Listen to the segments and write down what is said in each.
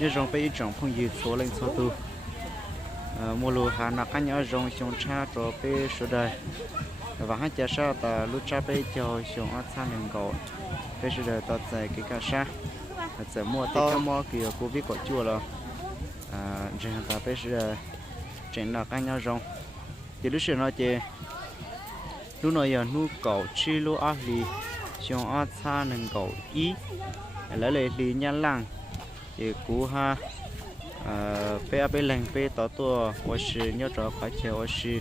nhớ rong bây trồng phong dư số lên số tu mua lúa hà nạc anh nhớ rong xong cha cho bây số đời và hai cha sa ta lúc cha bây cho xong ăn sang đường gạo bây số đời ta dạy cái cá sa sẽ mua tới cái mua kia cô biết có chua rồi rồi ta bây giờ chuyện nạc anh nhớ rong thì lúc xưa nó chơi lúc nào giờ nu cậu chi lu ác li xong ăn sang đường gạo ý lấy đi nhà làng thì cú ha pe lành pe tao tua我是nhớ trò phải chơi我是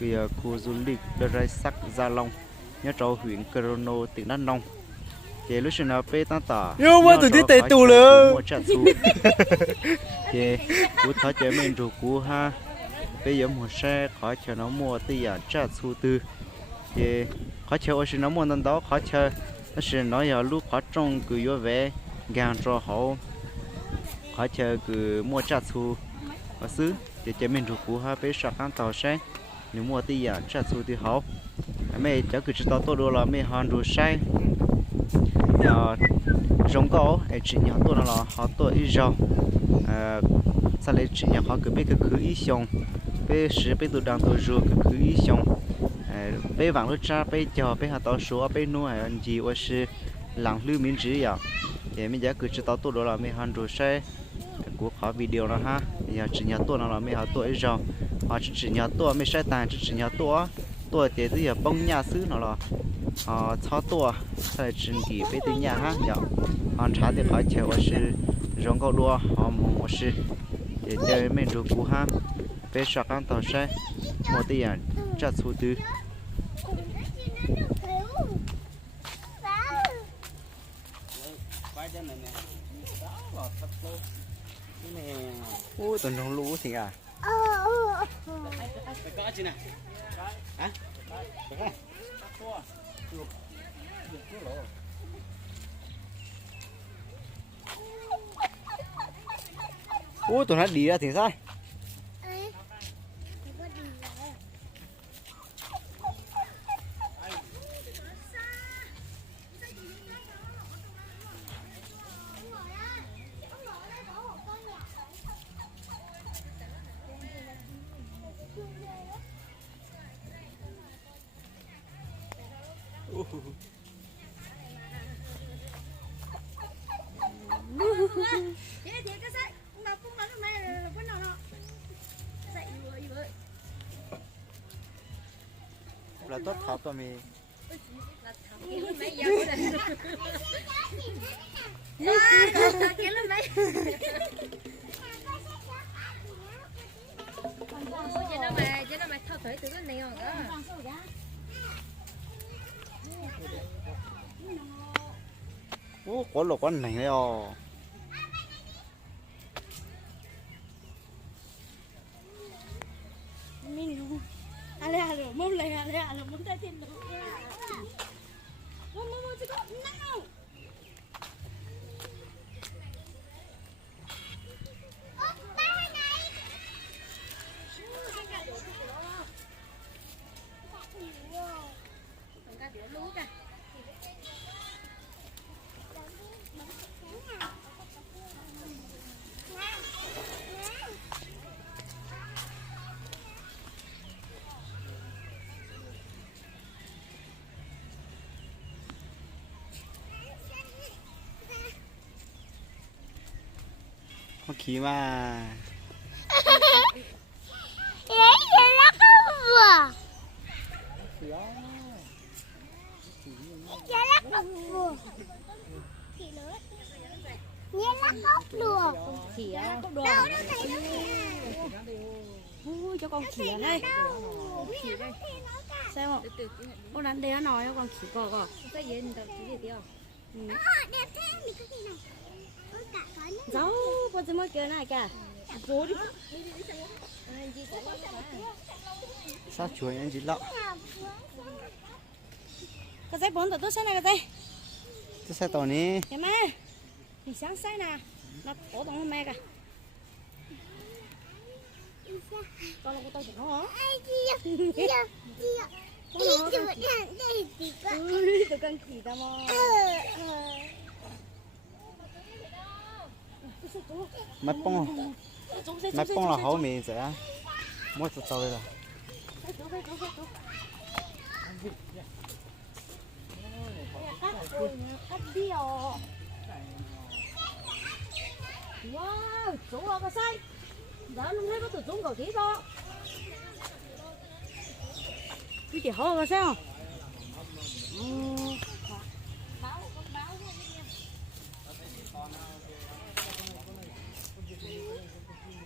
cái khu du lịch đưa ra sắc gia long nhớ trò huyện Crono tỉnh Đắk Nông thì lúc nào pe ta tả yêu quá tụi đi tệ tù nữa thì cú tháo chơi mình rồi cú ha bây giờ mua xe khỏi chờ nó mua tiền trả thu tư thì khỏi chờ我是nó mua đó khỏi chờ nó sẽ nói giờ lúc khỏi trông cứ vô về gan cho họ khỏi chờ cứ mua trả thu và xứ để cho mình được cú ha bé sạc ăn tàu xe nếu mua tiền trả thu thì họ mẹ cháu cứ chỉ tao tôi đồ là mẹ hoàn đồ sai giờ giống có ấy chỉ nhỏ tôi là họ tôi ít rồi sau này chỉ nhỏ họ cứ biết cái khứ ít xong bé sử bé tôi đang tôi rồi cái khứ ít xong bé vàng lúc cha bé chờ bé họ tao số bé nuôi anh gì và是làm lưu miễn chỉ vậy thì mình giờ cứ chỉ tao tôi đó là mình hoàn đồ xe của họ video đó ha giờ chỉ nhà tôi là mình họ tôi rồi họ chỉ nhà tôi mình sẽ tàn chỉ nhà tôi thì bây giờ bông nhà xứ nó là họ cho tôi sẽ trình kỳ với từ nhà ha giờ họ trả thì phải chờ và sự rong câu đua họ muốn một sự để chơi mình được cú ha về sạc ăn tàu xe một tiền trả số tư ôi tuần trong lũ thì à có chứ nè hả ôi tuần nó đi ra thì sao là tốt thọ tụi mình cho nó mà thao thổi từ cái này rồi có lộc con này đấy à mình ale mông lại ale muốn tay tiền được mông chỉ có nào con khí mà đấy là con vừa là con vừa như là con đùa khỉ con đùa ui cho con khỉ đây khỉ đây xem không con đánh đéo nói con khỉ cò cái gì tập cái gì tiêu đẹp thế mình có gì này dấu con mới kia này cả vô đi sao chuối anh chị lọ cái dây bốn tôi xem này cái dây tôi sẽ tao ní em má thì sáng say nè nó cổ tổng mẹ cả con là con tao chỉ nó hả tụi con khỉ ta mò Mắt bông là hậu mì dễ mua từ tàu đây là cắt điều wow chúng nó có sai đó lúc nãy có tụi chúng có tí đó cái gì họ có sao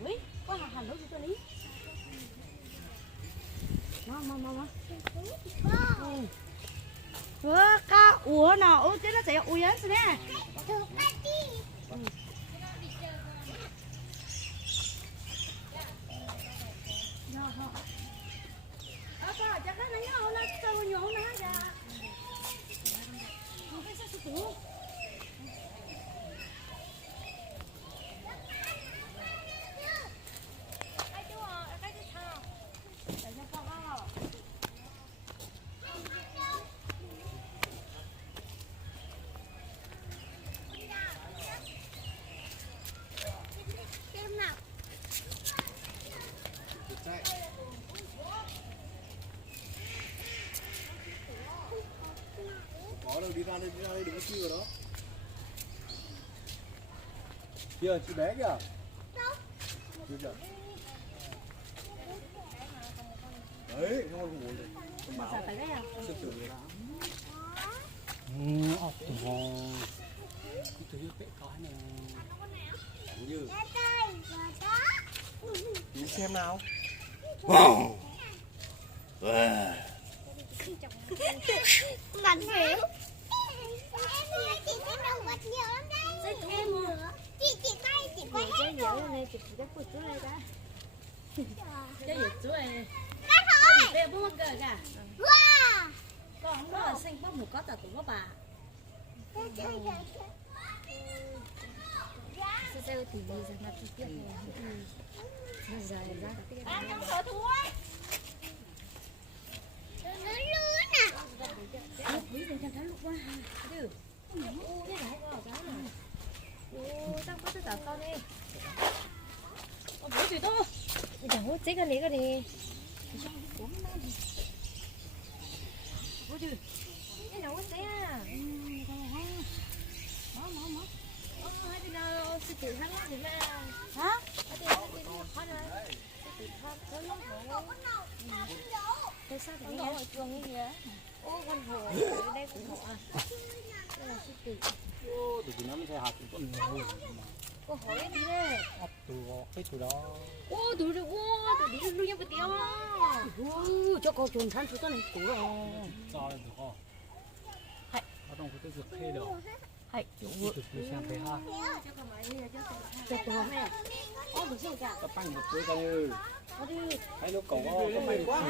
Ui, có hành nữa cho ní. Mà. Cá ủa nào, ủa chứ nó sẽ ủi á thế nè. Chắc cái này nhau là sao nhổ nó ra. Không phải sao tủ. Có đâu đi ra đây đừng có chui vào đó. Kìa chị bé kìa. Đâu? Kìa. Đấy, nó ngồi ngồi đây. Sao phải đấy à? Sư tử đấy. Ốc tù hò. Tụi nó có này. Như. Nhìn xem nào. Bạn hiểu. Chị thấy động vật nhiều lắm đấy. Em nữa. Chị quay hết rồi. Này chị đã phụ chú này đã. Cái gì chú này? Cái thôi. Đây bố cờ cả. Wow. Con nó là xanh bó một có tờ tủ bó bà. Sao thì đi ra mặt tiếp này. Nó dài ra cái này. Ăn thử thôi. Nó lứa nè. Quý mình chẳng thấy lúc quá ha. Chứ. Ô cái này có cái này. Ô tao có tất cả con đi. Ô bố chị tôi. Chẳng hút chết cái này. Bố chị. Cái nào hút té à. Mở. Hai bên nào sư tử hắn thì là. Hả? Hai bên khó này. Sư tử khó lắm hổ. Tại sao thì nghe chuông như thế? Ô con hổ ở đây cũng hổ à? Đây là sư tử. Ô, tụi nó mới sẽ học con nhiều. Cô hỏi đi đây. Ốc tù hò, cái tụi đó. Ô tụi đi lưu nhau cái tiêu. Ô cho cô chuồn thăn số này cũ rồi. Cho lên tụi họ. Hay. Nó không có cái dược khê đâu. Hay. Tụi nó xem thấy ha. Cho tụi mẹ. Ô được chưa cả? Các bánh một túi coi như. Ô đi. Hãy nó cổ có bánh quá.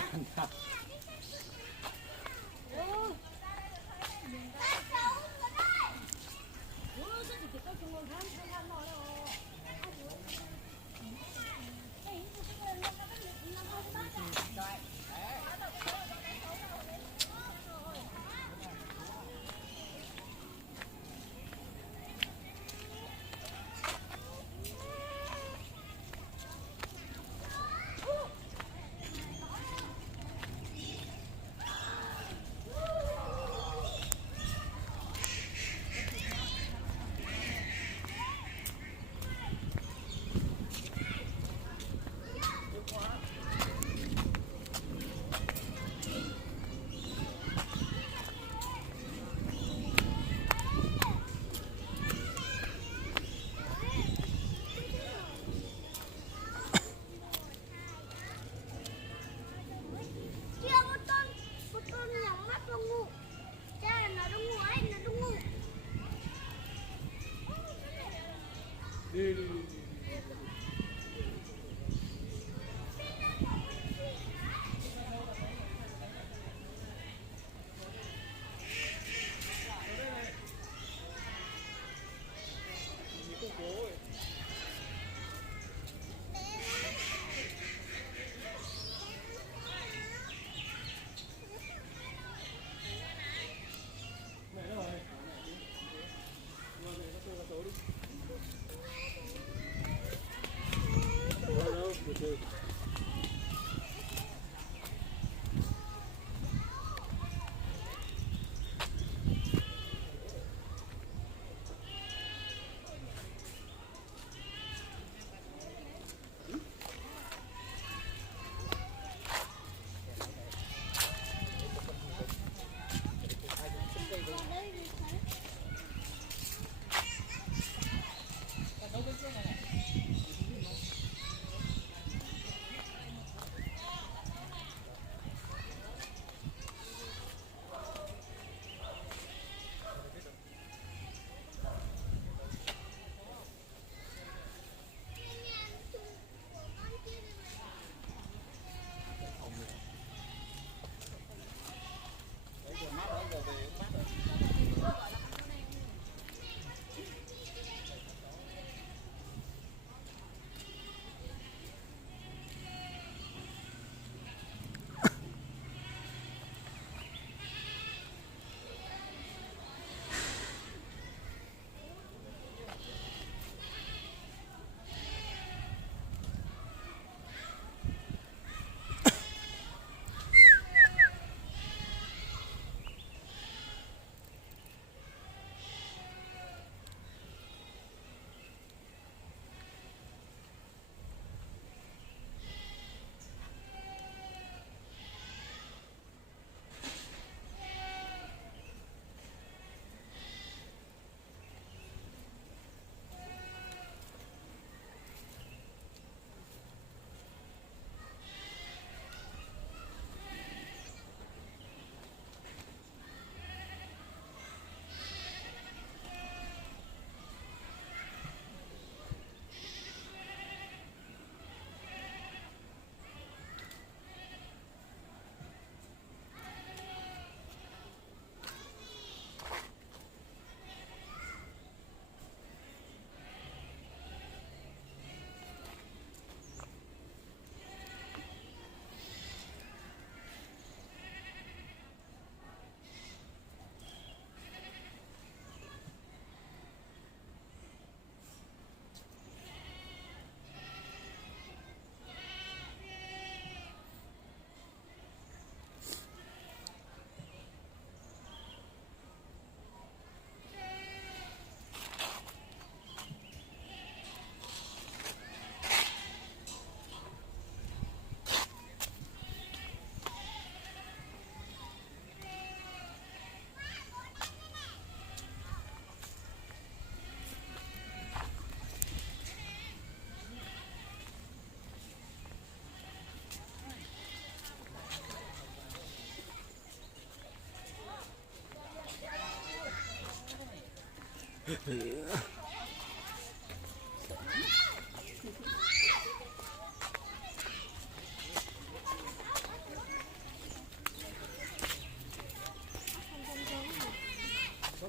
Có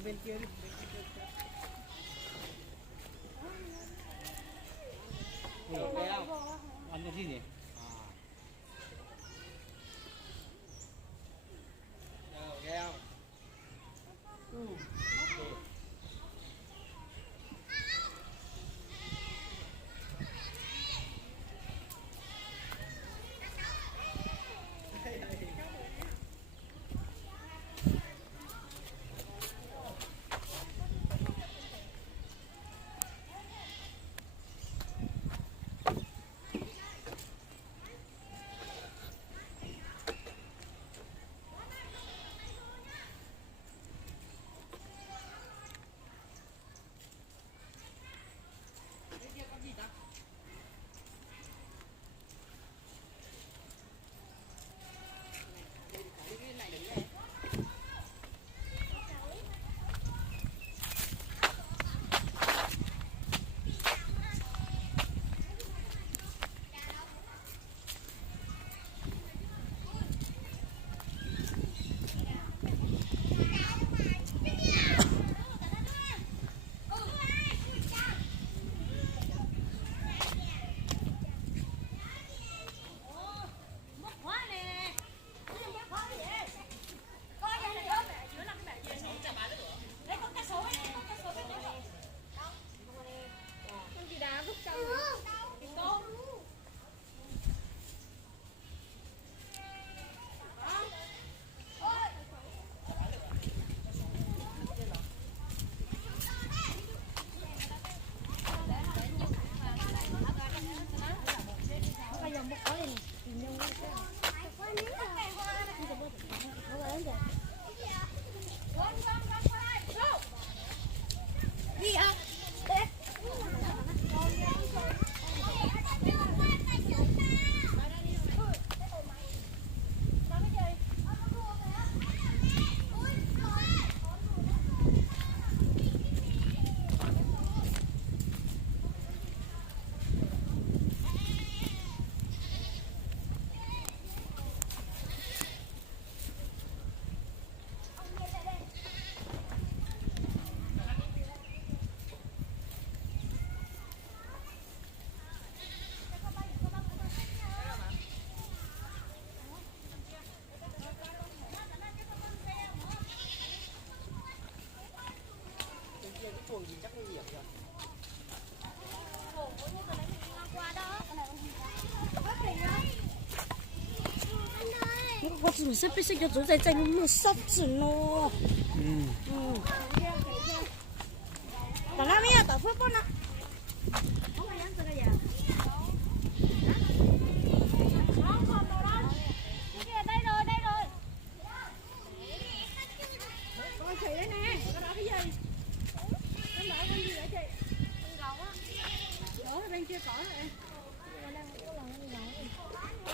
bên kia đi. Ăn cái gì nhỉ? Gheo.我只是必须要走在这里面烧纸咯。到那边要到后边呢。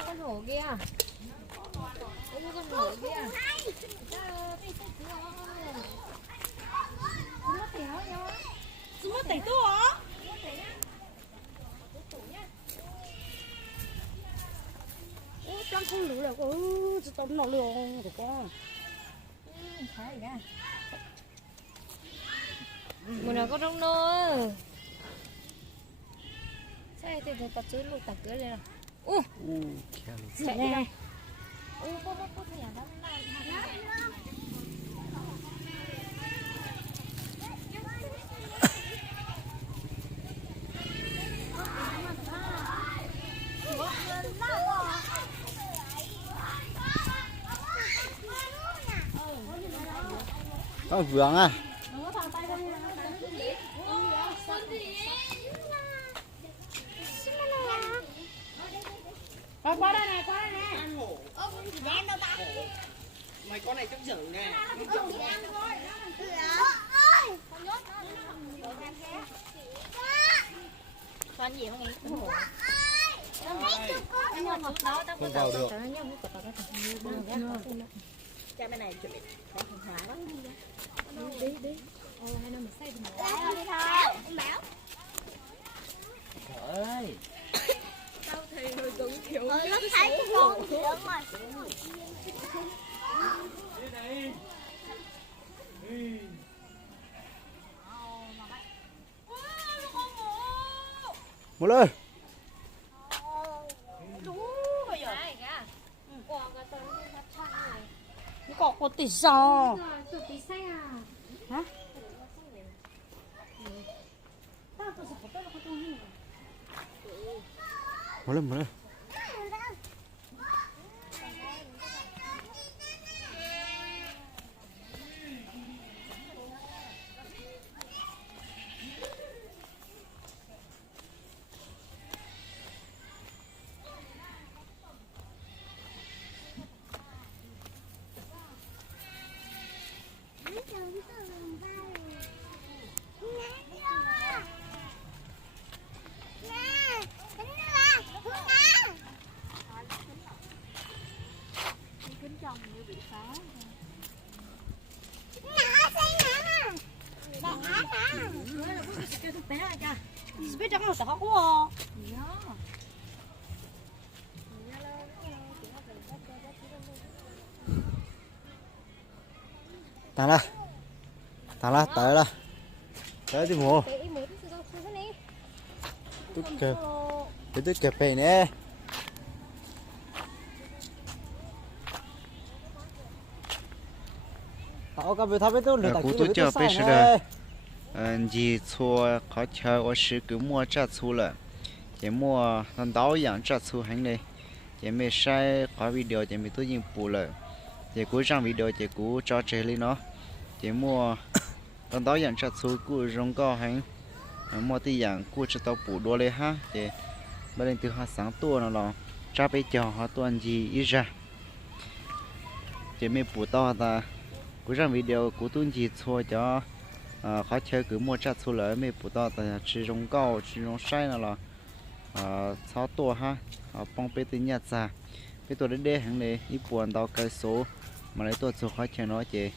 Con hổ kia. Con hổ kia. Mất tỷ tu hả? Trăng không đủ được, chỉ tôm nó luôn của con. Thấy ra. Mùa nào có trong nồi. Sao thì tôi tập xuống luôn tập cửa lên rồi. Chạy đi đâu? Bố thì là nó có vườn à. Qua đây này, qua đây này. Mày con này chắc dở nè. con gì không nghĩ? Không vào được. Cha bên này chuẩn bị hóa lắm. Đi. hay nó mình xây thì Lại rồi đi thôi. Ông Bảo. ơi tao thì rồi cũng kiểu Nó thấy cái con gì ở ngoài. mua lên có tí sao tụi tí xe à hả mua lên biết chẳng là sao quá ta la tới đi mua tôi kẹp về nè tao có việc thắp với tôi là cú tôi chờ bây giờ gì xua khó chờ ở sự cứ mua trả xu là chỉ mua nó đào dạng trả xu hành này chỉ mới sai có video chỉ mới tôi nhìn bù lại chỉ cú trong video chỉ cú cho chơi lên nó chỉ mua nó đào dạng trả xu cú rong cao hành mua tí dạng cú chỉ tao bù đua lên ha chỉ bắt đầu từ hai sáng tua nó là trả bây giờ họ tuần gì ít ra chỉ mới bù to ta cú trong video cú tuần gì xua cho khó chơi cứ mua chặt số lớn mấy bữa đó là chỉ rong cao chỉ rong sai là sáu tuổi ha bông bê tin nhạt ra cái tuổi đấy hàng này ít buồn tao cái số mà lấy tuổi số khó chơi nói chị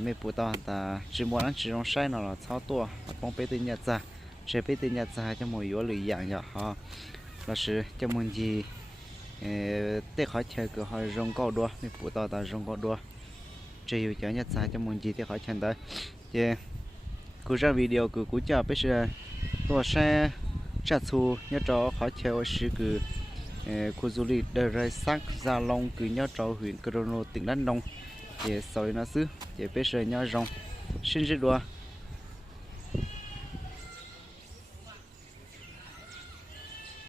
mấy bữa đó là chỉ muốn ăn chỉ rong sai là sáu tuổi bông bê tin nhạt ra chỉ bê tin nhạt ra cho mọi yếu lười dạng nhở ha là sự cho mình gì tết khó chơi cứ hỏi rong cao đua mấy bữa đó là rong cao đua chỉ hiểu cho nhạt ra cho mình gì thì khó chơi tới yeah. Cú ra video của cú chào bây giờ tôi sẽ trả thu nhớ cho khó chơi sự cứ khu du lịch đời rai sắc gia long cứ nhớ cho huyện Crono tỉnh Đắk Nông để soi nó xứ để bây giờ nhớ rong xin rất đua